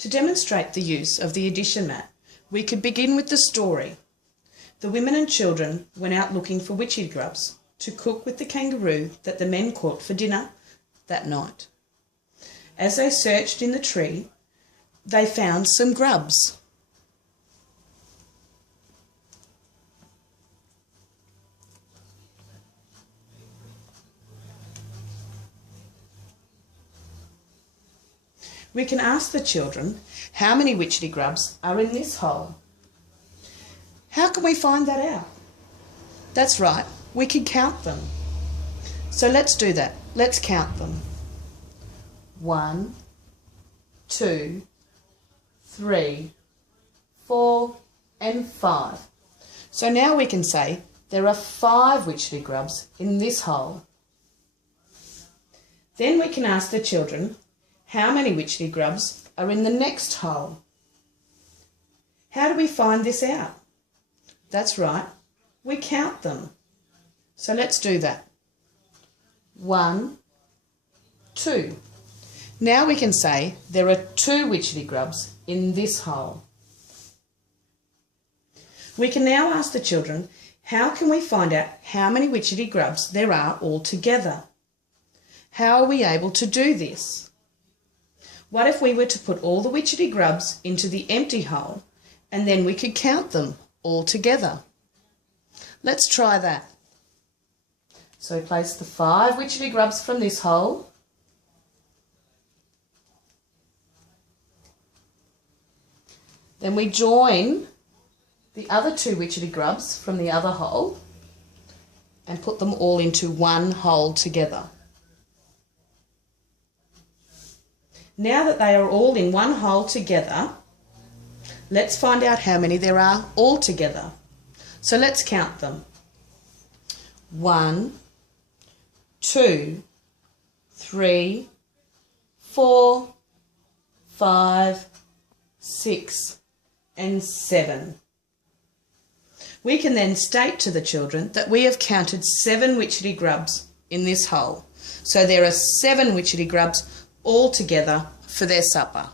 To demonstrate the use of the addition mat, we could begin with the story. The women and children went out looking for witchy grubs to cook with the kangaroo that the men caught for dinner that night. As they searched in the tree, they found some grubs. We can ask the children how many witchetty grubs are in this hole. How can we find that out? That's right, we can count them. So let's do that. Let's count them. 1, 2, 3, 4 and 5. So now we can say there are 5 witchetty grubs in this hole. Then we can ask the children how many witchetty grubs are in the next hole. How do we find this out? That's right, we count them. So let's do that. 1, 2. Now we can say there are 2 witchetty grubs in this hole. We can now ask the children, how can we find out how many witchetty grubs there are altogether? How are we able to do this? What if we were to put all the witchetty grubs into the empty hole and then we could count them all together? Let's try that. So place the 5 witchetty grubs from this hole. Then we join the other 2 witchetty grubs from the other hole and put them all into one hole together. Now that they are all in one hole together, let's find out how many there are altogether. So let's count them. 1, 2, 3, 4, 5, 6 and 7. We can then state to the children that we have counted 7 witchetty grubs in this hole. So there are 7 witchetty grubs all together for their supper.